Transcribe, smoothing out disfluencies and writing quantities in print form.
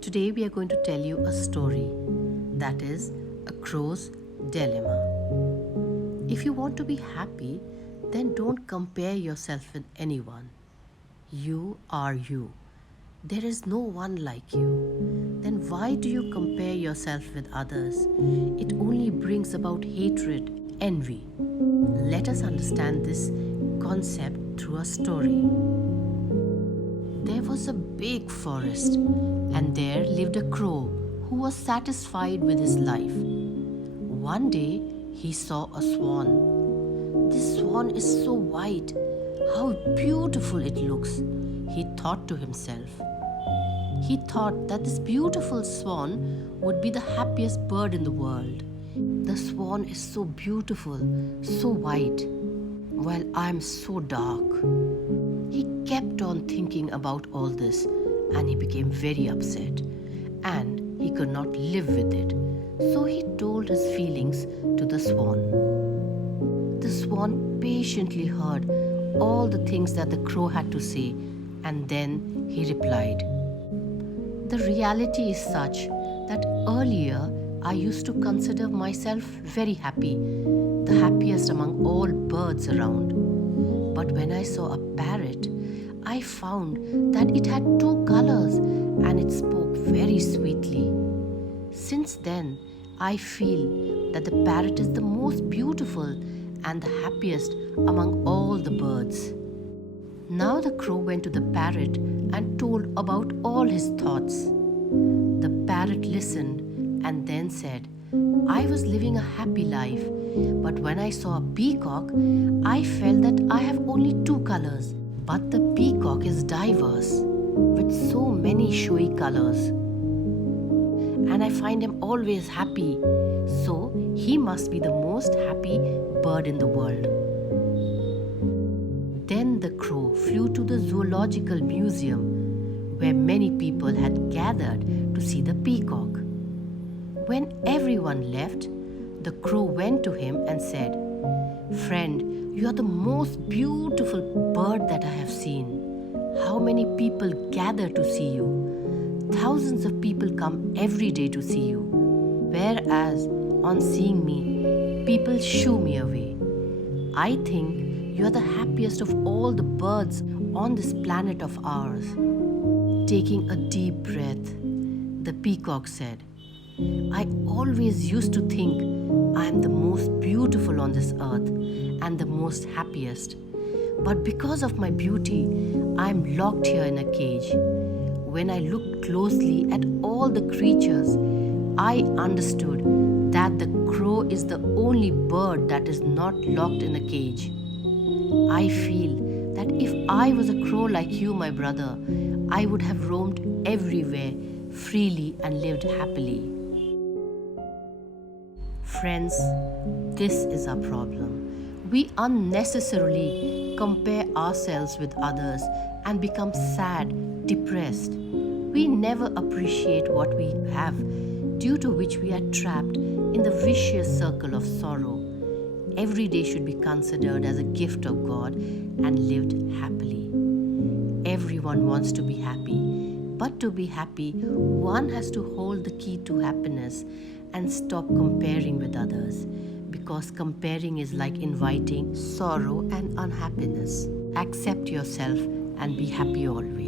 Today we are going to tell you a story that is a crow's dilemma. If you want to be happy, then don't compare yourself with anyone. You are you. There is no one like you. Then why do you compare yourself with others? It only brings about hatred, envy. Let us understand this concept through a story. There was a big forest, and there lived a crow who was satisfied with his life. One day he saw a swan. This swan is so white. How beautiful it looks, he thought to himself. He thought that this beautiful swan would be the happiest bird in the world. The swan is so beautiful, so white, while I am so dark. He kept on thinking about all this and he became very upset and he could not live with it. So he told his feelings to the swan. The swan patiently heard all the things that the crow had to say and then he replied. The reality is such that earlier I used to consider myself very happy, the happiest among all birds around. But when I saw a parrot, I found that it had two colors and it spoke very sweetly. Since then, I feel that the parrot is the most beautiful and the happiest among all the birds. Now the crow went to the parrot and told about all his thoughts. The parrot listened and then said, I was living a happy life, but when I saw a peacock, I felt that I have only two colors. But the peacock is diverse, with so many showy colors. And I find him always happy, so he must be the most happy bird in the world. Then the crow flew to the zoological museum, where many people had gathered to see the peacock. When everyone left, the crow went to him and said, Friend, you are the most beautiful bird that I have seen. How many people gather to see you? Thousands of people come every day to see you. Whereas, on seeing me, people shoo me away. I think you are the happiest of all the birds on this planet of ours. Taking a deep breath, the peacock said, I always used to think I am the most beautiful on this earth and the most happiest. But because of my beauty, I am locked here in a cage. When I looked closely at all the creatures, I understood that the crow is the only bird that is not locked in a cage. I feel that if I was a crow like you, my brother, I would have roamed everywhere freely and lived happily. Friends, this is our problem. We unnecessarily compare ourselves with others and become sad, depressed. We never appreciate what we have, due to which we are trapped in the vicious circle of sorrow. Every day should be considered as a gift of God and lived happily. Everyone wants to be happy, but to be happy, one has to hold the key to happiness and stop comparing with others, because comparing is like inviting sorrow and unhappiness. Accept yourself and be happy always.